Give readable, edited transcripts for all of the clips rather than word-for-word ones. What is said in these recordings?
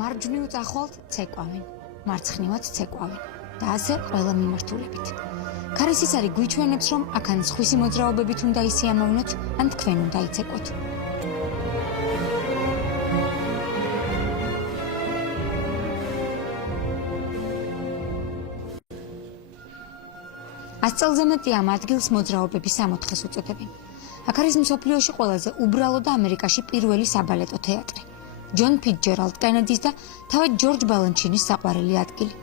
მარჯვნივ წახვალთ ცეკვავენ, მარცხნივაც ცეკვავენ და ასე ყველა მიმართულებით. ქარისისარი გვიჩვენებს, რომ აქან სხვისი მოძრაობებით უნდა ისიამოვნოთ, ან თქვენ უნდა იცეკვოთ. წელზე მეტი ამ ადგილს მოძრაობების სამოთხეს უწოდებენ. აქ არის მსოფლიოში ყველაზე უბრალო და ამერიკაში პირველი საბალეტო თეატრი. ჯონ ფიცჯერალდ კენედის და თავად ჯორჯ ბალანჩინის საყვარელი ადგილი.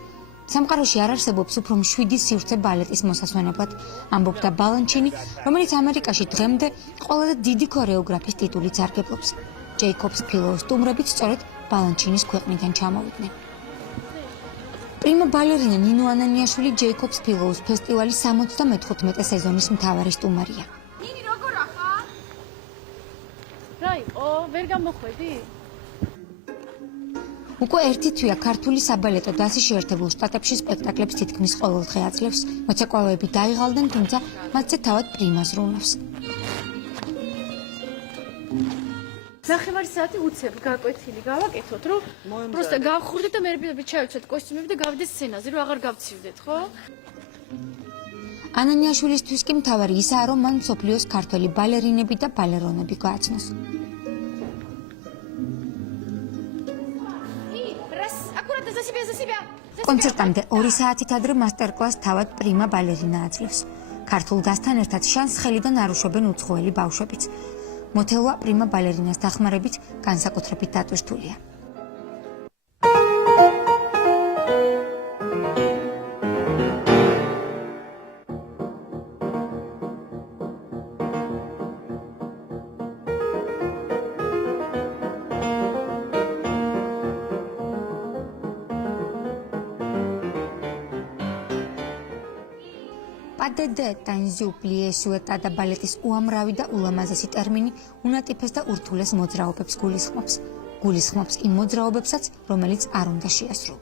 სამყაროში არ არსებობს უფრო მშვიდი სივრცე ბალეტის მოსასვენებლად, ამბობდა ბალანჩინი, რომელიც ამერიკაში დღემდე ყველაზე დიდი ქორეოგრაფის ტიტულით სარგებლობს. ჯეიკობს ფილოუს სტუმრებით სწორედ ბალანჩინის ქვეყნიდან ჩამოვიდნენ. პრიმა ბალერინა ნინო ანანიაშვილი ჯეიკობს ფილოუს ფესტივალის 75 სეზონის მთავარი სტუმარია. ნინი როგორ ახარ? რა იყო? ვერ გამოხვედი? უკვე ერთი თვეა ქართული საბალეტო დასი შეერთებულ შტატებში სპექტაკლებს თითქმის ყოველ დღე აძლევს. მოცეკვავეები დაიღალდნენ, თუმცა მათზე თავად პრიმა ზრუნავს. ნახევარი საათი უცებ გაკვეთილი გავაკეთოთ, რომ პროსტა გავხურდეთ და მე ჩავიცვეთ კოსტიუმები და გავიდეთ სცენაზე, რომ აღარ გავცივდეთ, ხო? ანანიაშვილისთვის კი მთავარი ისაა, რომ მან მსოფლიოს ქართველი ბალერინები და ბალერონები გააცნოს. კონცერტამდე 2 საათით ადრე მასტერკლასს თავად პრიმა ბალერინა აძლევს. ქართულ დასთან ერთად შანს ხელიდან არ უშვებენ უცხოელი ბავშვებიც. მოთელვა პრიმა ბალერინას დახმარებით განსაკუთრებით დატვირთულია. პადედე ტანზიუპლიე სუეტა და ბალეტის უამრავი და ულამაზესი ტერმინი უნატიფეს და ურთულეს მოძრაობებს გულისხმობს. გულისხმობს იმ მოძრაობებსაც, რომელიც არ უნდა შეასრულო.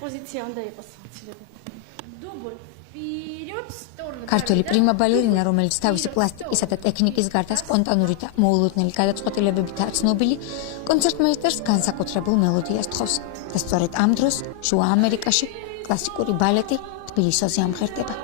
პოზიცია უნდა იყოს საცილები. დუბლ ქართველი პრიმა ბალერინა, რომელიც თავისი პლასტიკისა და ტექნიკის გარდა სპონტანური და მოულოდნელი გადაწყვეტილებებითაა ცნობილი, კონცერტმეისტერს განსაკუთრებულ მელოდიას თხოვს და სწორედ ამ დროს შუა ამერიკაში კლასიკური ბალეტი თბილისოზე ამღერდება.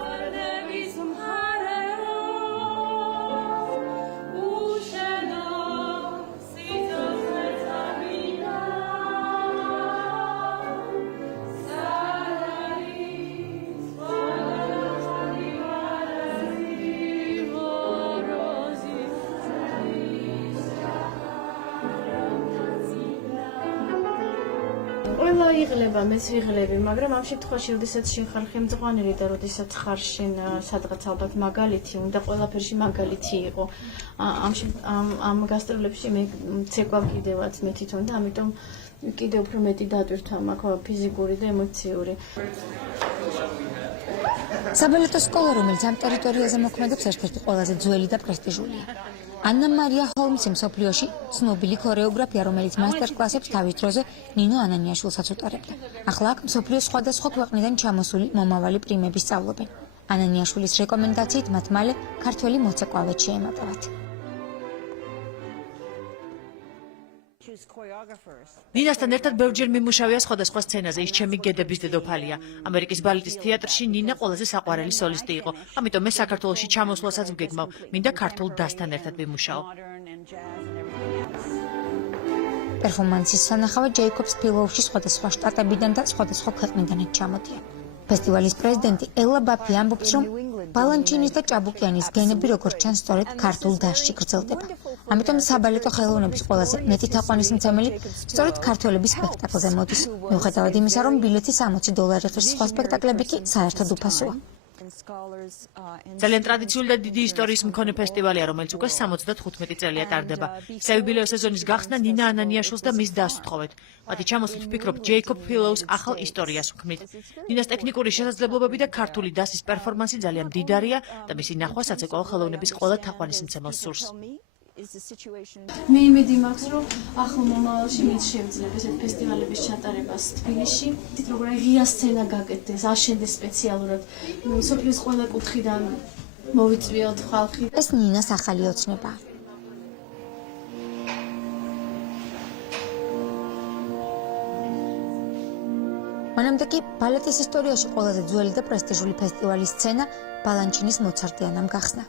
ყველა იღლება, მეც ვიღლები, მაგრამ ამ შემთხვევაში, როდესაც შეხარ ხელმძღვანელი და როდესაც ხარ შენ სადღაც ალბათ მაგალითი, უნდა ყველაფერში მაგალითი იყო. ამ გასტროლებში მე ცეკვავ კიდევაც მე თვითონ და ამიტომ კიდევ უფრო მეტი დატვირთვა მაქვს ფიზიკური და ემოციური. საბალეტო სკოლა, რომელიც ამ ტერიტორიაზე მოქმედებს, ერთ-ერთი ყველაზე ძველი და პრესტიჟულია. ანა მარია ჰოლმსი მსოფლიოში ცნობილი ქორეოგრაფია, რომელიც მასტერკლასებს თავის დროზე ნინო ანანიაშვილსაც უტარებდა. ახლა აქ მსოფლიოს სხვადასხვა ქვეყნიდან ჩამოსული მომავალი პრიმები სწავლობენ. ანანიაშვილის რეკომენდაციით მათ მალე ქართველი მოცეკვავეც შეემატებათ. ნინასთან ერთად ბევრჯერ მიმუშავია სხვადასხვა სცენაზე. ის ჩემი გედების დედოფალია. ამერიკის ბალეტის თეატრში ნინა ყველაზე საყვარელი სოლისტი იყო. ამიტომ მე საქართველოში ჩამოსვლასაც ვგეგმავ. მინდა ქართულ დასთან ერთად ვიმუშაო. პერფორმანსის სანახავად ჯეიკობს ფილოუში სხვადასხვა შტატებიდან და სხვადასხვა ქვეყნიდანაც ჩამოდიან. ფესტივალის პრეზიდენტი ელა ბაფი ამბობს, რომ ბალანჩინის და ჭაბუკიანის გენები როგორც ჩანს სწორედ ქართულ დასში გრძელდება. ამიტომ საბალეტო ხელოვნების ყველაზე მეტი თაყვანისმცემელი სწორედ ქართველების სპექტაკლზე მოდის. მიუხედავად იმისა, რომ ბილეთი $60 ღირს, სხვა სპექტაკლები კი საერთოდ უფასოა. ძალიან ტრადიციული და დიდი ისტორიის მქონე ფესტივალია, რომელიც უკვე 75 წელია ტარდება. საიუბილეო სეზონის გახსნა ნინა ანანიაშვილს და მის დასს ვთხოვეთ. მათი ჩამოსვლით ვფიქრობ ჯეიკობ ფილოუს ახალ ისტორიას ვქმნით. ნინას ტექნიკური შესაძლებლობები და ქართული დასის პერფორმანსი ძალიან მდიდარია და მისი ნახვა საცეკვაო ხელოვნების ყველა თაყვანისმცემელს სურს. მე იმედი მაქვს, რომ ახალ მომავალში მეც შევძლებ ესეთ ფესტივალების ჩატარებას თბილისში. როგორ ღია სცენა გაკეთდეს, აშენდეს სპეციალურად. სოფლის ყველა კუთხიდან მოვიწვიოთ ხალხი. ეს ნინას ახალი ოცნებაა. მანამდე კი ბალეტის ისტორიაში ყველაზე ძველი და პრესტიჟული ფესტივალის სცენა ბალანჩინის მოცარტიანამ გახსნა.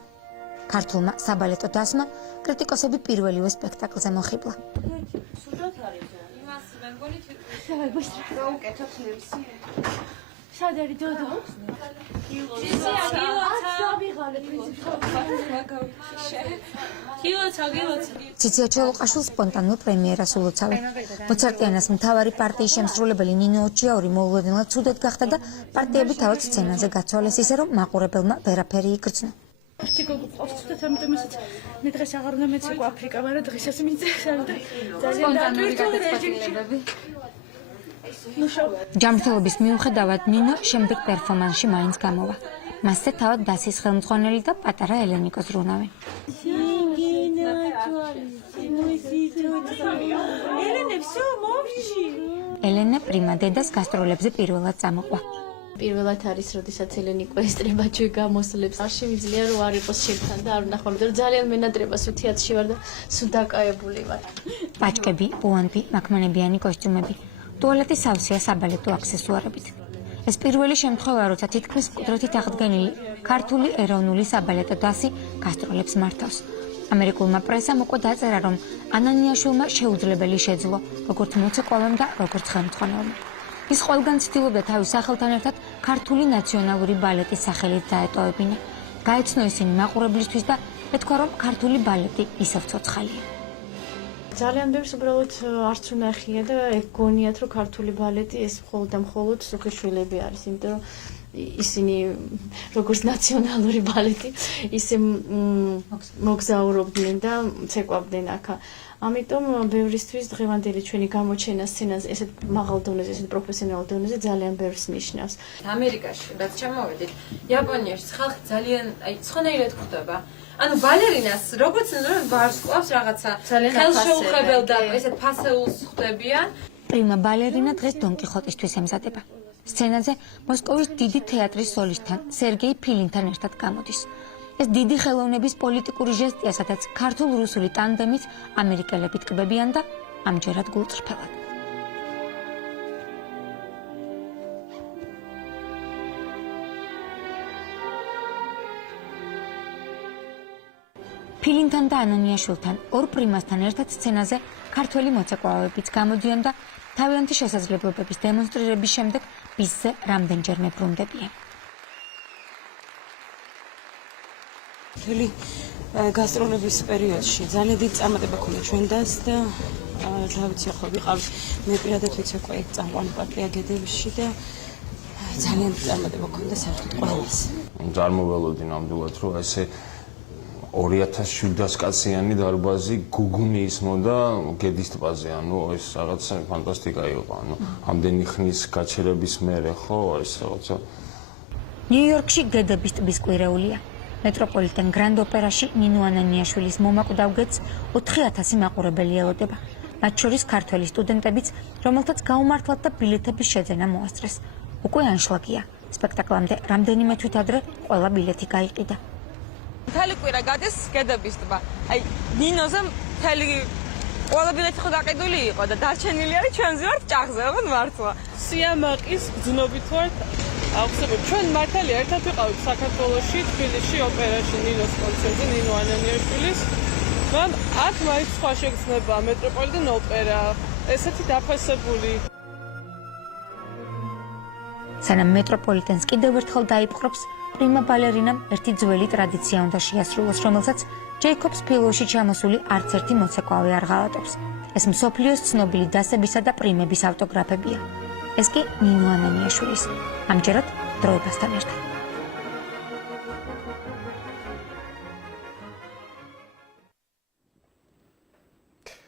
ქართულმა საბალეტო დასმა კრიტიკოსები პირველივე სპექტაკლზე მოხიბლა. ციცია ჩოლოყაშვილს სპონტანურ პრემიერას ულოცავენ. მოცარტიანას მთავარი პარტიის შემსრულებელი ნინო ოჩიაური მოულოდნელად ცუდად გახდა და პარტიები თავად სცენაზე გაცვალეს, ისე რომ მაყურებელმა ვერაფერი იგრძნო. ჯანმრთელობის მიუხედავად ნინო შემდეგ პერფორმანსში მაინც გამოვა. მასზე თავად დასის ხელმძღვანელი და პატარა ელენიკო ზრუნავენ. ელენა პრიმა დედას გასტროლებზე პირველად წამოყვა. პირველად არის, როდესაც ელენიკო ესტრება ჩვენ გამოსვლებს. არ შემიძლია რომ არ იყოს შეგთან და არ ვნახავთ, რომ ძალიან მენატრება სულ თეატრში ვარ და სულ დაკავებული ვარ. პაჭკები, პუანტი, მაქმანებიანი კოსტიუმები, ტუალეტი სავსეა საბალეტო აქსესუარებით. ეს პირველი შემთხვევა, როცა თითქმის მკვდრეთით აღდგენილი ქართული ეროვნული საბალეტო დასი გასტროლებს მართავს. ამერიკულმა პრესამ უკვე დაწერა, რომ ანანიაშვილმა შეუძლებელი შეძლო, როგორც მოცეკვავემ და როგორც ხელმძღვანელმა. ის ყველგან ცდილობდა თავის სახელთან ერთად ქართული ნაციონალური ბალეტის სახელით დაეტოვებინა. გაეცნო ისინი მაყურებლისთვის და ეთქვა, რომ ქართული ბალეტი ისევ ცოცხალია. ძალიან ბევრს უბრალოდ არც უნახია და ეგონიათ, რომ ქართული ბალეტი ეს მხოლოდ და მხოლოდ სუხიშვილები არის, იმიტომ რომ ისინი როგორც ნაციონალური ბალეტი ისე მოგზაურობდნენ და ცეკვავდნენ აქ. ამიტომ ბევრისთვის დღევანდელი ჩვენი გამოჩენა სცენაზე ესეთ მაღალ დონეზე, ესეთ პროფესიონალურ დონეზე ძალიან ბევრს ნიშნავს. ამერიკაში, რაც ჩამოვედით, იაპონიაში ხალხი ძალიან ცხონეირად ხვდება. ანუ ბალერინას როგორც ვარსკვლავს რაღაცა ხელშეუხებელ და ესეთ ფასეულს ხვდებიან. პრიმა ბალერინა დღეს დონ კიხოტისთვის ემზადება. სცენაზე მოსკოვის დიდი თეატრის სოლისტთან სერგეი ფილინთან ერთად გამოდის. ეს დიდი ხელოვნების პოლიტიკური ჟესტია, სადაც ქართულ-რუსული ტანდემით ამერიკელები ტკბებიან და ამჯერად გულწრფელად. ფილინთან და ანანიაშვილთან ორ პრიმასთან ერთად სცენაზე ქართველი მოცეკვავებიც გამოდიან და თავიანთი შესაძლებლობების დემონსტრირების შემდეგ ბისზე რამდენჯერმე ბრუნდებიან. მთელი გასტროლების პერიოდში ძალიან დიდი წარმატება ქონდა ჩვენდას და რა ვიცი, ხო ვიყავ მე პირადად ვიცოკვე ეგ წამყვანი პარტია გედევში და ძალიან დიდი წარმატება ქონდა საერთოდ ყველას. წარმოველოდი ნამდვილად, რომ ესე 2700 კაციანი დარბაზი გუგუნი ისმოდა გედის ტბაზე, ანუ ეს რაღაცა ფანტასტიკა იყო, ანუ ამდენი ხნის გაჩერების მერე, ხო, ეს რაღაცა. ნიუ-იორკში გედების ტბის კვირეულია. მეტროპოლიტენ გრანდ ოპერაში ნინო ანანიაშვილის მომაკვდავ გედს 4000 მაყურებელი ელოდება. მათ შორის ქართველი სტუდენტებიც, რომელთაც გაუმართლად და ბილეთების შეძენა მოასწრეს. უკვე ანშლაგია. სპექტაკლამდე რამდენიმე თვით ადრე ყველა ბილეთი გაიყიდა. მთელი კვირა გადის გედების ტბა. აი ნინოზე მთელი ყველა ბილეთი ხო გაყიდული იყო და დარჩენილი არის ჩვენზე ვართ ჭაღზე, ოღონდ მართლა. სიამაყის გზნობით ვართ. აღსებებ ჩვენ მართალია ერთად ვიყავით საქართველოში, თბილისში ოპერაში ნინოს კონცერტზე, ნინო ანანიაშვილის. მაგრამ აქ მაინც სხვა შეგრძნება, მეტროპოლიტენ ოპერა, ესეთი დაფასებული. სანამ მეტროპოლიტენს კიდევ ერთხელ დაიპყრობს, პრიმა ბალერინამ ერთი ძველი ტრადიცია უნდა შეასრულოს, რომელსაც ჯეიკობს ფილოუში ჩამოსული არც ერთი მოცეკვავე არ ღალატობს. ეს მსოფლიოს ცნობილი დასებისა და პრიმების ავტოგრაფებია. ეს კი ნინო ანანიაშვილის. ამჯერად დროებასთან ერთად.